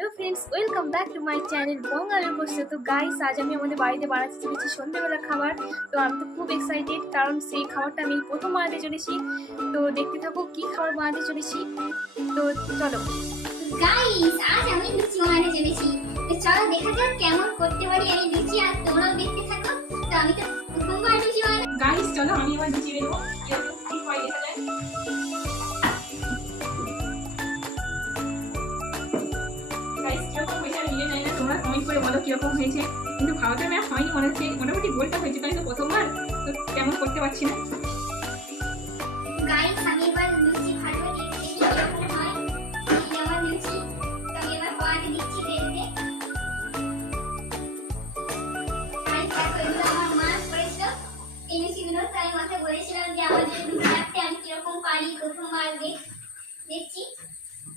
Hello friends welcome back to my channel বঙ্গালের বসে তো guys আজ আমি আমাদের বাড়িতে বানাতে চলেছি সন্ধ্যেবেলা খাবার। তো আমি তো খুব এক্সাইটেড কারণ সেই খাবারটা আমি প্রথম বানাতে চলেছি। তো দেখতে থাকো কি খাবার বানাতে চলেছি। তো চলো। গাইস আজ আমি লুচি বানাতে চলেছি। তো চলো দেখা যাক কেমন করতে পারি আমি লুচি আর তোমরাও দেখতে থাকো। তো আমি তো প্রথমবার লুচি বানাই গাইস চলো আমি আমার লুচি বেরোবো করে বলো কীরকম হয়েছে। কিন্তু খাওয়াটা আমার হয়নি মনে হচ্ছে মোটামুটি গোলটা হয়েছে কারণ তো প্রথমবার। তো কেমন করতে পারছি না। দেখছি।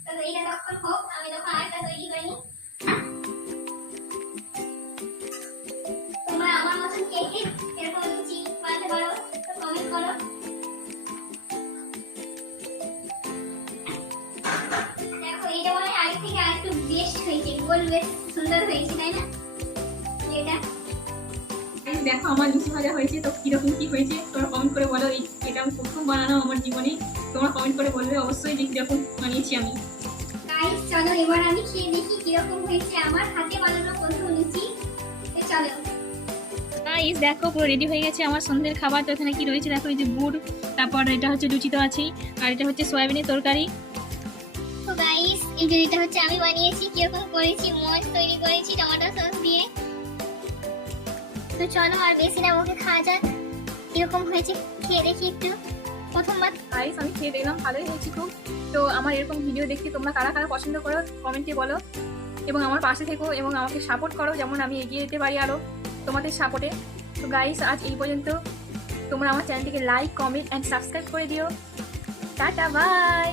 তো এইটা তখন হোক, আমি তখন আরেকটা তৈরি করে। আগে আরেকটু বেস্ট হয়েছে গোল বেশ সুন্দর হয়েছে তাই না? এটা? দেখো আমার লুচি ভাজা হয়েছে তো কীরকম কি হয়েছে তোমরা কমেন্ট করে বলো। এই এটা আমি প্রথম বানানো আমার জীবনে তোমরা কমেন্ট করে বলবে অবশ্যই যে কীরকম বানিয়েছি আমি। চলো এবার আমি খেয়ে দেখি কীরকম হয়েছে আমার হাতে বানানো প্রথম লুচি চলো। গাইস দেখো পুরো রেডি হয়ে গেছে আমার সন্ধ্যের খাবার তো এখানে কি রয়েছে? দেখো এই যে গুড় তারপর এটা হচ্ছে লুচি তো আছেই। আর এটা হচ্ছে সয়াবিনের তরকারি। এই হচ্ছে আমি বানিয়েছি, কীরকম করেছি, মজ তৈরি করেছি, টমেটো সস দিয়ে। তো চলো আর বেশি না, ওকে খাওয়া যাক, কীরকম হয়েছে, খেয়ে দেখি একটু। প্রথমবার। গাইস আমি খেয়ে দেখলাম, ভালোই হয়েছে খুব। তো আমার এরকম ভিডিও দেখতে তোমরা কারা কারা পছন্দ করো কমেন্টে বলো। এবং আমার পাশে থেকো এবং আমাকে সাপোর্ট করো, যেমন আমি এগিয়ে যেতে পারি আরও তোমাদের সাপোর্টে তো গাইস আজ এই পর্যন্ত। তোমরা আমার চ্যানেলটিকে লাইক কমেন্ট অ্যান্ড সাবস্ক্রাইব করে দিও। Tata bye